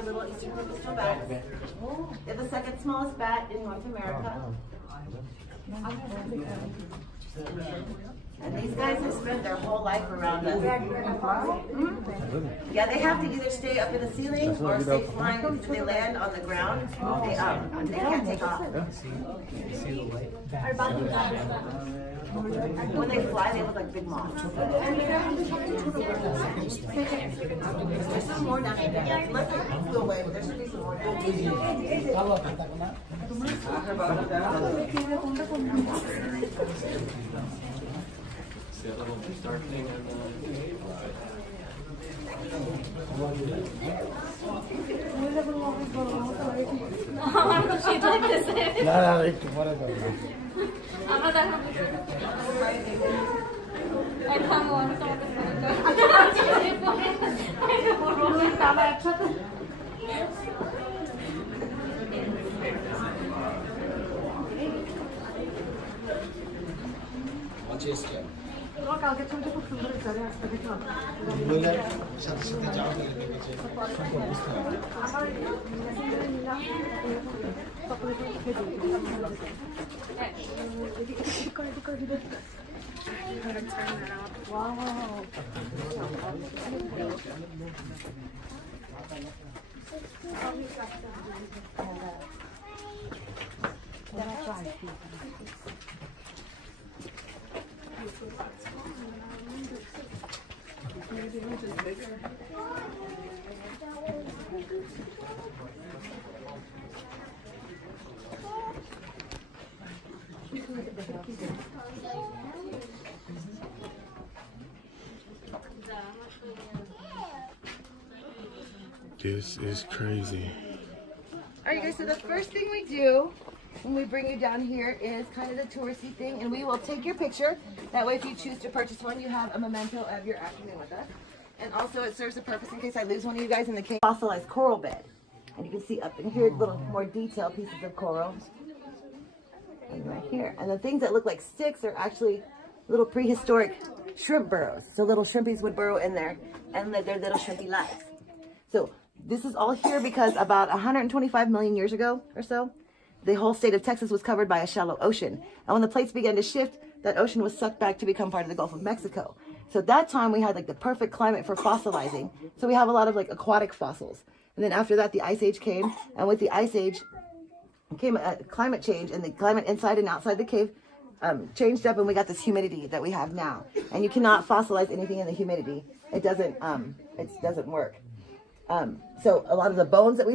are little eastern coastal bats. They're the second smallest bat in North America. And these guys have spent their whole life around us. Yeah, they have to either stay up in the ceiling or stay flying, because if they land on the ground, they can't take off. When they fly, they look like big moths. There's some more down here. Let's go away, but there should be some more down here. See that little dark thing on the... আমার তো শীত লাগতেছে না না একটু পরে যাবো আমরা দেখো এই থামো আমি তোমাকে তালা একসাথে কালকে ছবিটা খুব সুন্দর চলে আসতে দেখো সাথে সাথে যাওয়া হয়ে গেছে সম্পর্ক বুঝতে হবে This is crazy. Alright guys, so the first thing we do when we bring you down here is kind of the touristy thing, and we will take your picture. That way if you choose to purchase one, you have a memento of your afternoon with us. And also it serves a purpose in case I lose one of you guys in the cave. Fossilized coral bed. And you can see up in here little more detailed pieces of coral. And right here. And the things that look like sticks are actually little prehistoric shrimp burrows. So little shrimpies would burrow in there and live their little shrimpy lives. So this is all here because about 125 million years ago or so, the whole state of Texas was covered by a shallow ocean. And when the plates began to shift, that ocean was sucked back to become part of the Gulf of Mexico. So at that time we had like the perfect climate for fossilizing. So we have a lot of like aquatic fossils. And then after that, the Ice Age came. And with the Ice Age came a climate change, and the climate inside and outside the cave changed up, and we got this humidity that we have now. And you cannot fossilize anything in the humidity. It doesn't work. So a lot of the bones that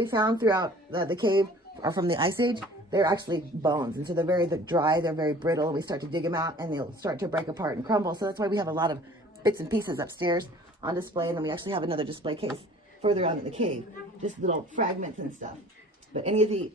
we found throughout the cave are from the Ice Age. They're actually bones, and so they're very dry, they're very brittle, and we start to dig them out and they'll start to break apart and crumble. So that's why we have a lot of bits and pieces upstairs on display, and then we actually have another display case further out in the cave, just little fragments and stuff. But any of the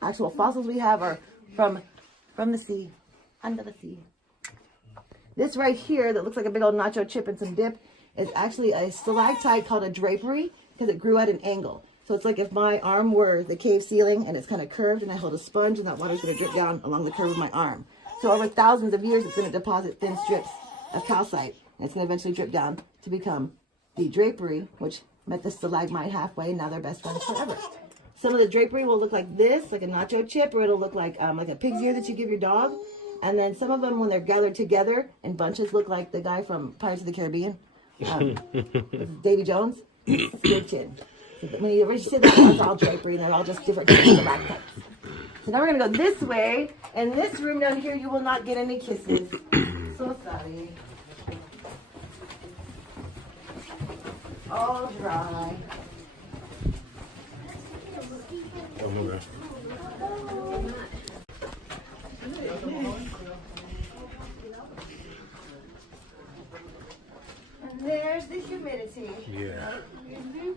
actual fossils we have are from the sea, under the sea. This right here that looks like a big old nacho chip and some dip is actually a stalactite called a drapery, because it grew at an angle. So it's like if my arm were the cave ceiling and it's kind of curved, and I hold a sponge, and that water's going to drip down along the curve of my arm. So over thousands of years, it's going to deposit thin strips of calcite, and it's going to eventually drip down to become the drapery, which met the stalagmite halfway, and now they're best friends forever. Some of the drapery will look like this, like a nacho chip, or it'll look like a pig's ear that you give your dog. And then some of them, when they're gathered together in bunches, look like the guy from Pirates of the Caribbean, Davy Jones, squid chin. So when you ever see that, that's all drapery, and they're all just different kinds of stalactites. So now we're going to go this way. In this room down here, you will not get any kisses. So sorry. All dry. Oh, okay. And there's the humidity. Yeah. Mm-hmm.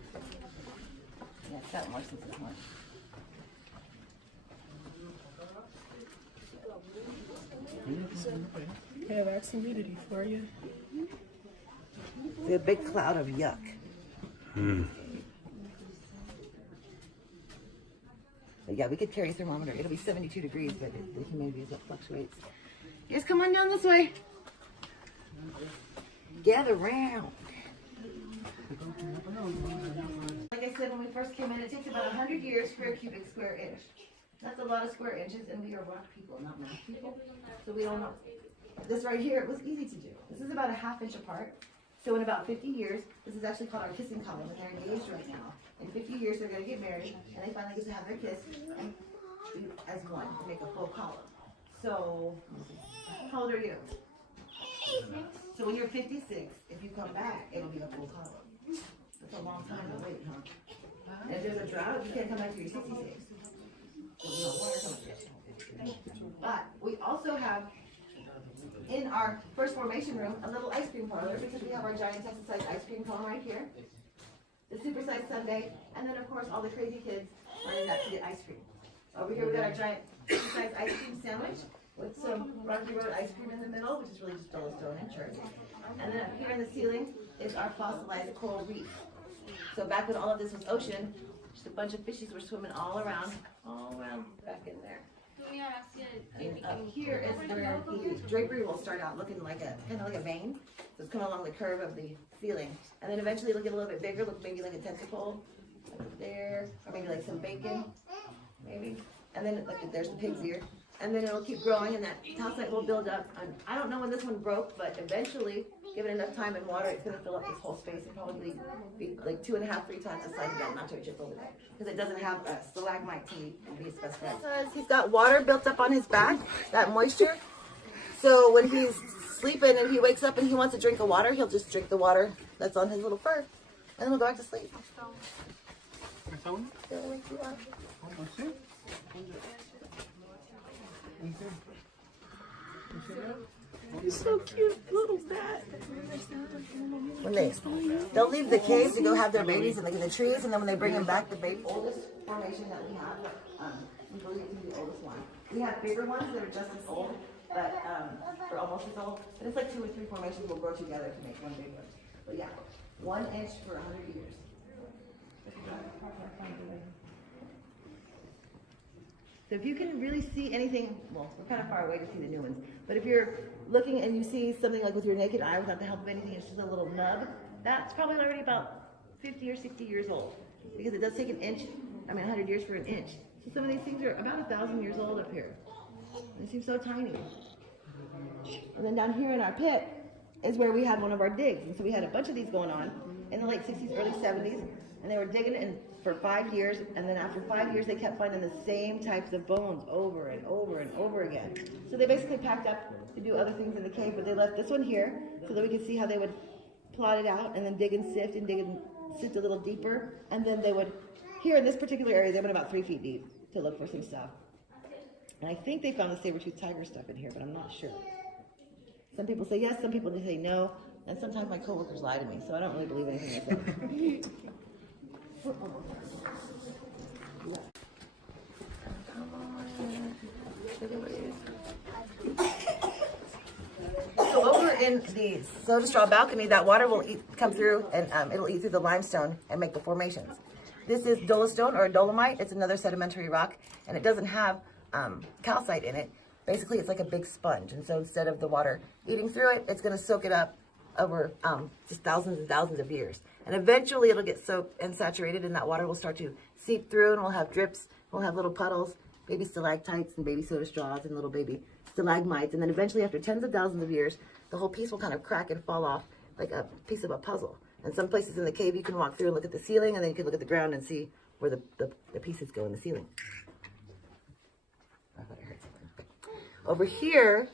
Yeah, it's got more since it's more. Yeah, that's humidity for you. It's a big cloud of yuck. But yeah, we could carry a thermometer. It'll be 72 degrees, but the humidity is what fluctuates. Just come on down this way. Gather round. like I said when we first came in, it takes about 100 years for a cubic square inch. That's a lot of square inches, and we are rock people, not math people, so we don't know. This right here, it was easy to do. This is about a ½ inch apart. So in about 50 years, this is actually called our kissing column, and they're engaged right now. In 50 years, they're going to get married, and they finally get to have their kiss and be as one, make a full column. So, how old are you? So when you're 56, if you come back, it'll be a full column. That's a long time to wait, huh? And if there's a drought, you can't come back to your 66. So we don't water coming in. But we also have in our first formation room a little ice cream parlor because we have our giant Texas-sized ice cream cone right here, the super-sized sundae, and then of course all the crazy kids lining up to get ice cream. Over here we got our giant super-sized ice cream sandwich with some Rocky Road ice cream in the middle, which is really just Yellowstone and church. And then up here in the ceiling is our fossilized coral reef. So back when all of this was ocean, just a bunch of fishies were swimming all around back in there. And up here is where the drapery will start out looking like a kind of like a vein. So it's coming along the curve of the ceiling, and then eventually it'll get a little bit bigger, look maybe like a tentacle, like there, or maybe like some bacon, maybe. And then like there's the pig's ear, and then it'll keep growing, and that calcite will build up. And I don't know when this one broke, but eventually, given enough time and water, it's going to fill up this whole space and probably be like 2.5, 3 times the size of that, not to chip over there, because it doesn't have a stalagmite to be specified. He's got water built up on his back, that moisture. So when he's sleeping and he wakes up and he wants a drink of water, he'll just drink the water that's on his little fur, and then he'll go back to sleep. He's so cute, little bat. When they'll leave the cave to go have their babies in the trees, and then when they bring them back, the oldest formation that we have, we believe to be the oldest one. We have bigger ones that are just as old, but or almost as old. But it's like 2 or 3 formations will grow together to make one big one. But yeah, 1 inch for 100 years. So if you can really see anything, well, we're kind of far away to see the new ones, but if you're looking and you see something like with your naked eye without the help of anything, it's just a little nub, that's probably already about 50 or 60 years old, because it does take 100 years for an inch. So some of these things are about 1,000 years old up here. They seem so tiny. And then down here in our pit is where we had one of our digs, and so we had a bunch of these going on in the late 60s, early 70s, and they were digging in for 5 years, and then after 5 years they kept finding the same types of bones over and over and over again. So they basically packed up to do other things in the cave, but they left this one here so that we could see how they would plot it out and then dig and sift a little deeper, and then they would, here in this particular area, they went about 3 feet deep to look for some stuff. And I think they found the saber-toothed tiger stuff in here, but I'm not sure. Some people say yes, some people say no, and sometimes my coworkers lie to me, so I don't really believe anything they say. So over in the soda straw balcony, that water will come through, and it'll eat through the limestone and make the formations. This is dolostone or dolomite. It's another sedimentary rock, and it doesn't have calcite in it. Basically, it's like a big sponge, and so instead of the water eating through it, it's going to soak it up over just thousands and thousands of years. And eventually it'll get soaked and saturated, and that water will start to seep through, and we'll have drips, we'll have little puddles, baby stalactites and baby soda straws and little baby stalagmites. And then eventually, after tens of thousands of years, the whole piece will kind of crack and fall off like a piece of a puzzle. And some places in the cave you can walk through and look at the ceiling, and then you can look at the ground and see where the pieces go in the ceiling. Over here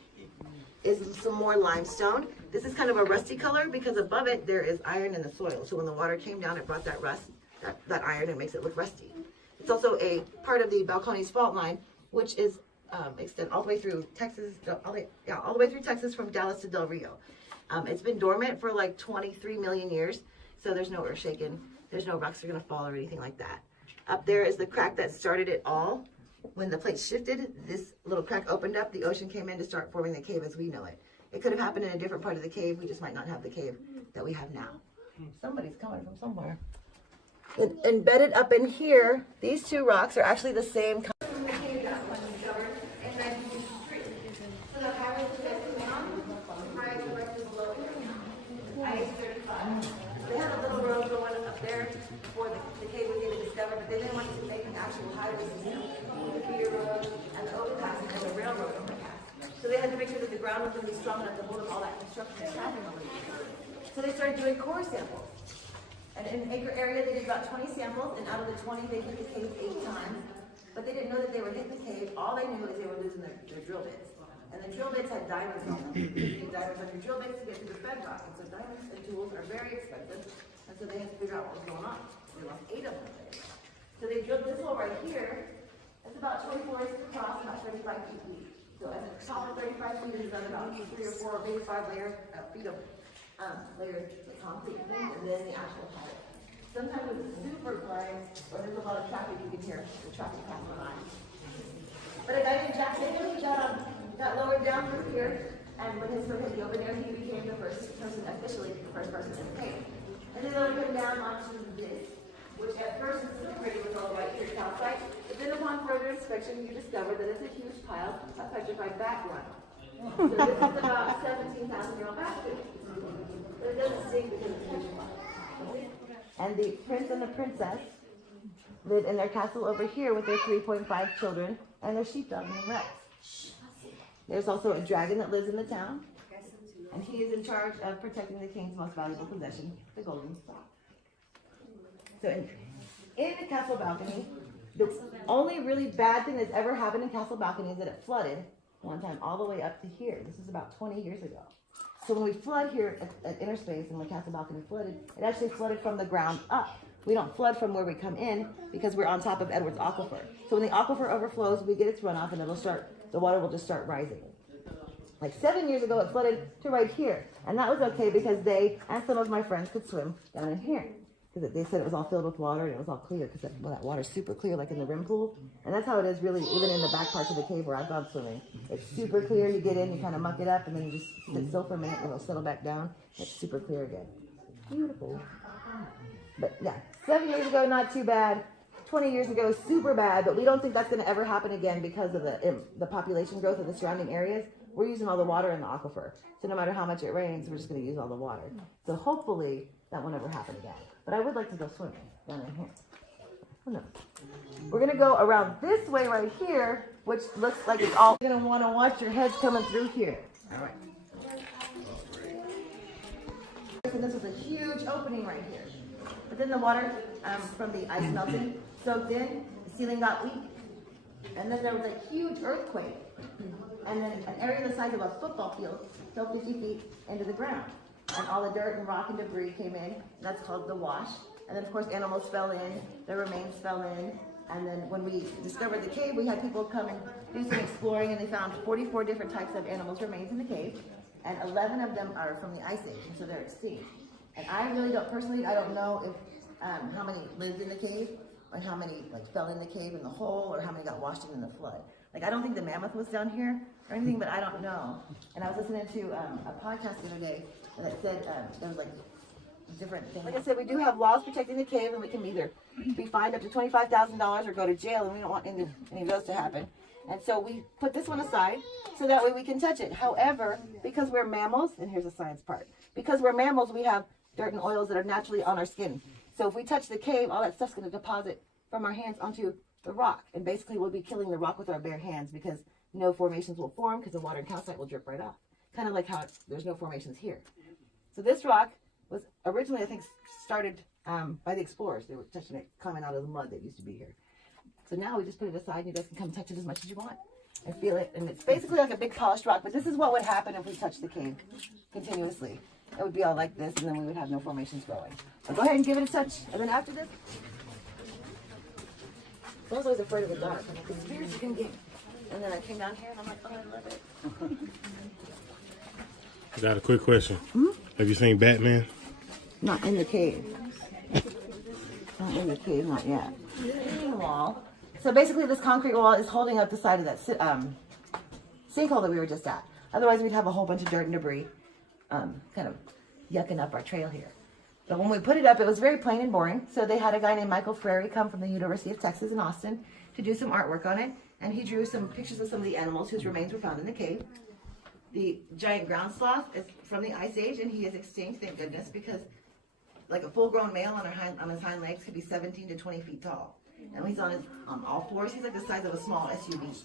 is some more limestone. This is kind of a rusty color because above it there is iron in the soil. So when the water came down, it brought that rust, that iron, and makes it look rusty. It's also a part of the Balcones fault line, which is extend all the way through Texas, all the way through Texas from Dallas to Del Rio. It's been dormant for like 23 million years, so there's no earth shaking, there's no rocks are gonna fall or anything like that. Up there is the crack that started it all. When the plate shifted, this little crack opened up, the ocean came in to start forming the cave as we know it. It could have happened in a different part of the cave, we just might not have the cave that we have now. Somebody's coming from somewhere. Embedded up in here, these two rocks are actually the same kind. They had a little road going up there before the cave ground was going to be strong enough to hold up all that construction that's happening over here. So they started doing core samples. And in an acre area, they did about 20 samples, and out of the 20, they hit the cave 8 times. But they didn't know that they were hitting the cave. All they knew is they were losing their drill bits. And the drill bits had diamonds on them. You need diamonds on your drill bits to get to the bedrock. And so diamonds and tools are very expensive. And so they had to figure out what was going on. They lost 8 of them. So they drilled this hole right here. It's about 24 inches across, about 35 feet deep. So at the top of 35 feet is done about 3 or 4, maybe 5 feet of layers of concrete thing, and then the actual pipe. Sometimes it's super quiet, or there's a lot of traffic, you can hear the traffic passing by. But a guy named Jack Sagan, he got lowered down through here, and when his foot hit the open air, he became the first person, officially the first person in the cave. And they lowered him down onto this, which at first was separated with all white here calcite, but then upon further inspection, you discover that it's a huge pile of petrified background. So this is about 17,000-year-old background. But it doesn't stink because it's petrified. And the prince and the princess live in their castle over here with their 3.5 children and their sheepdog named Rex. There's also a dragon that lives in the town, and he is in charge of protecting the king's most valuable possession, the golden star. So in the castle balcony, the only really bad thing that's ever happened in castle balcony is that it flooded one time all the way up to here. This is about 20 years ago. So when we flood here at inner space and when castle balcony flooded, it actually flooded from the ground up. We don't flood from where we come in because we're on top of Edwards Aquifer. So when the aquifer overflows, we get its runoff and the water will just start rising. Like 7 years ago, it flooded to right here. And that was okay because they and some of my friends could swim down in here. Because they said it was all filled with water and it was all clear because that water's super clear like in the rim pool. And that's how it is really even in the back parts of the cave where I've gone swimming. It's super clear, you get in, you kind of muck it up and then you just sit still for a minute and it'll settle back down. It's super clear again. Beautiful. But yeah, 7 years ago, not too bad. 20 years ago, super bad, but we don't think that's going to ever happen again because of the population growth of the surrounding areas. We're using all the water in the aquifer. So no matter how much it rains, we're just going to use all the water. So hopefully that won't ever happen again. But I would like to go swimming down in here. Who knows? We're going to go around this way right here, which looks like it's all... You're going to want to watch your heads coming through here. All right. And this was a huge opening right here. But then the water from the ice melting soaked in, the ceiling got weak, and then there was a huge earthquake. And then an area the size of a football field fell 50 feet into the ground. And all the dirt and rock and debris came in. That's called the wash. And then, of course, animals fell in. Their remains fell in. And then when we discovered the cave, we had people come and do some exploring, and they found 44 different types of animals' remains in the cave. And 11 of them are from the Ice Age, and so they're extinct. And I really don't, personally, I don't know if how many lived in the cave, or how many fell in the cave in the hole, or how many got washed in the flood. I don't think the mammoth was down here or anything, but I don't know. And I was listening to a podcast the other day that said there was different things. Like I said, we do have laws protecting the cave, and we can either be fined up to $25,000 or go to jail, and we don't want any of those to happen. And so we put this one aside so that way we can touch it. However, because we're mammals, and here's the science part, because we're mammals, we have dirt and oils that are naturally on our skin. So if we touch the cave, all that stuff's going to deposit from our hands onto the rock. And basically we'll be killing the rock with our bare hands because no formations will form because the water and calcite will drip right off. Kind of like how there's no formations here. So this rock was originally, I think, started by the explorers. They were touching it, coming out of the mud that used to be here. So now we just put it aside and you guys can come touch it as much as you want and feel it. And it's basically like a big polished rock, but this is what would happen if we touched the cave continuously. It would be all like this, and then we would have no formations growing. So go ahead and give it a touch. And then after this, I was always afraid of the dark. I'm like, the spirits can get. And then I came down here and I'm like, oh, I love it. I got a quick question. Have you seen Batman? Not in the cave. Not in the cave, not yet. Wall. So basically this concrete wall is holding up the side of that sinkhole that we were just at. Otherwise we'd have a whole bunch of dirt and debris kind of yucking up our trail here. But when we put it up, it was very plain and boring. So they had a guy named Michael Frary come from the University of Texas in Austin to do some artwork on it. And he drew some pictures of some of the animals whose remains were found in the cave. The giant ground sloth is from the Ice Age, and he is extinct, thank goodness, because like a full-grown male on his hind legs could be 17 to 20 feet tall. And he's on all fours. He's like the size of a small SUV.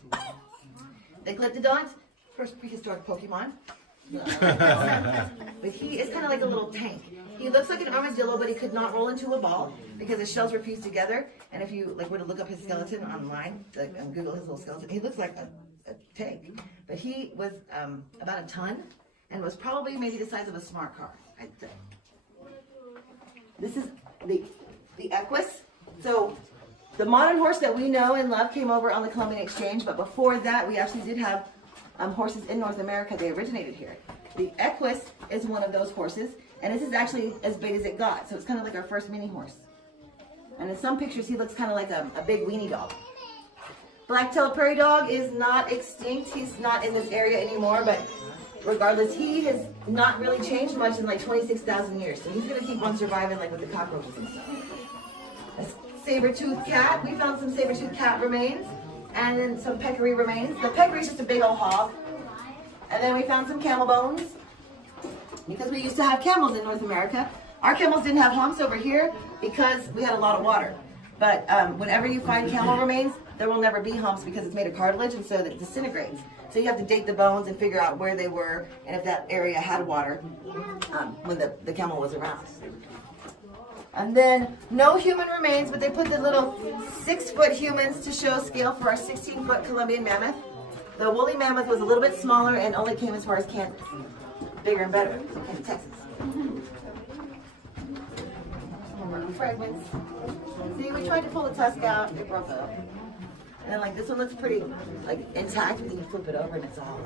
They clipped it on. first prehistoric Pokemon. But he is kind of like a little tank. He looks like an armadillo, but he could not roll into a ball because his shells were fused together. And if you like were to look up his skeleton online, like on Google his little skeleton, he looks like a tank. But he was about a ton and was probably maybe the size of a smart car, I'd say. This is the Equus. So the modern horse that we know and love came over on the Columbian Exchange, but before that we actually did have horses in North America. They originated here. The Equus is one of those horses, and this is actually as big as it got. So it's kind of like our first mini horse. And in some pictures, he looks kind of like a big weenie dog. Black-tailed prairie dog is not extinct. He's not in this area anymore, but regardless, he has not really changed much in like 26,000 years. So he's going to keep on surviving like with the cockroaches and stuff. A saber-toothed cat. We found some saber-toothed cat remains. And then some peccary remains. The peccary is just a big old hog. And then we found some camel bones. Because we used to have camels in North America. Our camels didn't have humps over here because we had a lot of water. But whenever you find camel remains, there will never be humps because it's made of cartilage and so that it disintegrates. So you have to date the bones and figure out where they were and if that area had water when the camel was around. And then no human remains, but they put the little 6-foot humans to show scale for our 16-foot Columbian mammoth. The woolly mammoth was a little bit smaller and only came as far as Kansas. Bigger and better, so came to Texas. More fragments. See, we tried to pull the tusk out, it broke up. And then like this one looks pretty like intact, but then you flip it over and it's all